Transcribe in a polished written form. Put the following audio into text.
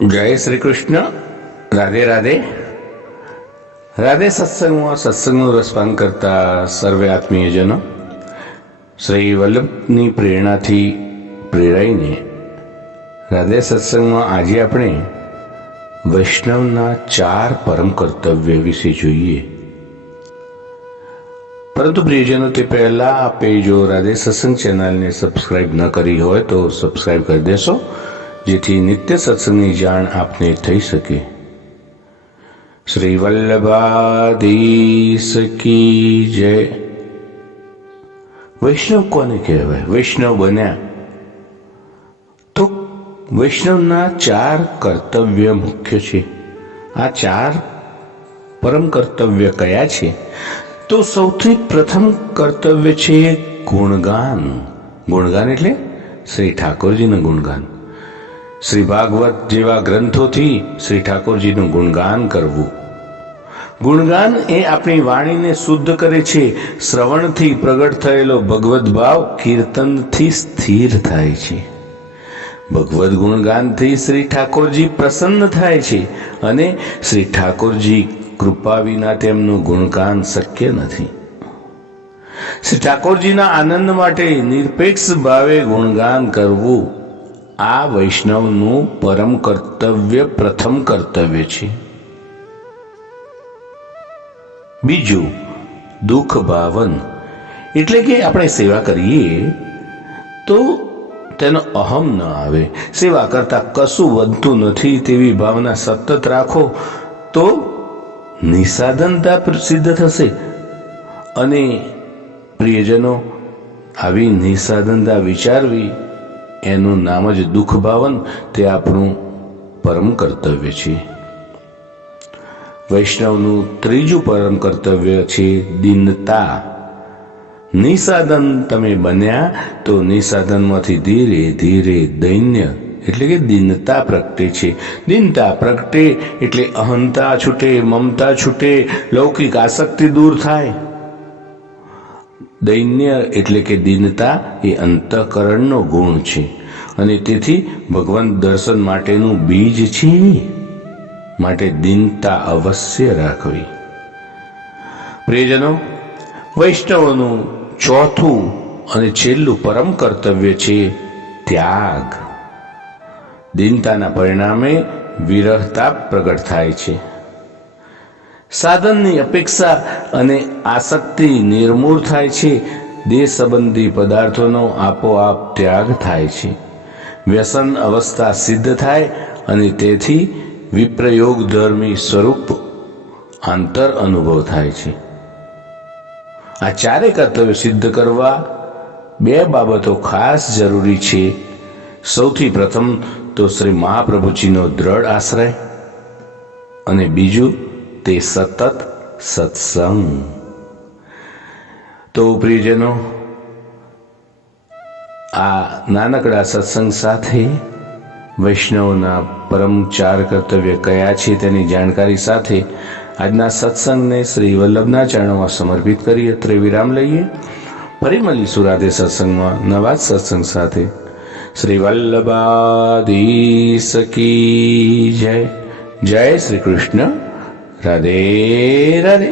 जय श्री कृष्ण। राधे राधे। राधे सत्संगનું રસપાન કરતા સર્વે આત્મીયજનો શ્રી વલ્લભની પ્રેરણાથી પ્રેરાઈને રાધે સત્સંગમાં આજે આપણે વૈષ્ણવના 4 પરમ કર્તવ્ય વિશે જોઈએ। પરંતુ પ્રિયજનો, તે પહેલા આપે જો રાધે સત્સંગ ચેનલને સબસ્ક્રાઇબ ન કરી હોય તો સબસ્ક્રાઇબ કરી દેશો, જેથી નિત્ય સત્સંગની જાણ આપને થઈ શકે। શ્રી વલ્લભાધીશ કી જય। વૈષ્ણવ કોને કહેવાય? વૈષ્ણવ બન્યા તો વૈષ્ણવના 4 કર્તવ્ય મુખ્ય છે। આ 4 પરમ કર્તવ્ય કયા છે? તો સૌથી પ્રથમ કર્તવ્ય છે ગુણગાન। ગુણગાન એટલે શ્રી ઠાકોરજીનું ગુણગાન। શ્રી ભાગવત જેવા ગ્રંથોથી શ્રી ઠાકોરજીનું ગુણગાન કરવું। ગુણગાન એ આપણી વાણીને શુદ્ધ કરે છે। શ્રવણથી પ્રગટ થયેલો ભગવદ ભાવ કીર્તનથી સ્થિર થાય છે। ભગવદ ગુણગાનથી શ્રી ઠાકોરજી પ્રસન્ન થાય છે અને શ્રી ઠાકોરજી કૃપા વિના તેમનું ગુણગાન શક્ય નથી। શ્રી ઠાકોરજીના આનંદ માટે નિરપેક્ષ ભાવે ગુણગાન કરવું આ વૈષ્ણવનું પરમ કર્તવ્ય, પ્રથમ કર્તવ્ય છે। બીજું, દુઃખ ભાવન એટલે કે આપણે સેવા કરીએ તો તેનો અહમ ન આવે। સેવા કરતા કશું વધતું નથી તેવી ભાવના સતત રાખો તો નિસાધનતા સિદ્ધ થશે। અને પ્રિયજનો, આવી નિસાધનતા વિચારવી એનું નામ જ દુઃખ ભાવન, તે આપણું પરમ કર્તવ્ય છે। વૈષ્ણવનું ત્રીજું પરમ કર્તવ્ય છે દીનતા। નિસાધન તમે બન્યા તો નિસાધનમાંથી ધીરે ધીરે દૈન્ય એટલે કે દીનતા પ્રગટે છે। દીનતા પ્રગટે એટલે અહંતા છૂટે, મમતા છૂટે, લૌકિક આસક્તિ દૂર થાય। દૈન્ય એટલે કે દીનતા એ અંતઃકરણનો ગુણ છે અને તેથી ભગવાન દર્શન માટેનું બીજ છે। માટે દીનતા અવશ્ય રાખવી। પ્રિયજનો, વૈષ્ણવનું ચોથું અને છેલ્લું પરમ કર્તવ્ય છે ત્યાગ। દીનતાના પરિણામે વિરહતા પ્રગટ થાય છે। સાધનની અપેક્ષા અને આસક્તિ નિર્મૂળ થાય છે। દેહ સંબંધી પદાર્થોનો આપોઆપ ત્યાગ થાય છે। વ્યસન અવસ્થા સિદ્ધ થાય અને તેથી વિપ્રયોગ ધર્મી સ્વરૂપ આંતર અનુભવ થાય છે। આ 4 કર્તવ્ય સિદ્ધ કરવા 2 બાબતો ખાસ જરૂરી છે। સૌથી પ્રથમ તો શ્રી મહાપ્રભુજીનો દ્રઢ આશ્રય અને બીજું તે સતત સત્સંગ। તો પ્રિયજનો, આ નાનકડા સત્સંગ સાથે વૈષ્ણવના પરમ 4 કર્તવ્ય કયા છે તેની જાણકારી સાથે આજના સત્સંગને શ્રી વલ્લભના ચરણોમાં સમર્પિત કરી અત્રે વિરામ લઈએ। ફરી મળીશું રાધે સત્સંગમાં નવા જ સત્સંગ સાથે। શ્રી વલ્લભાધીશ કી જય। જય શ્રી કૃષ્ણ। રાધે રાધે।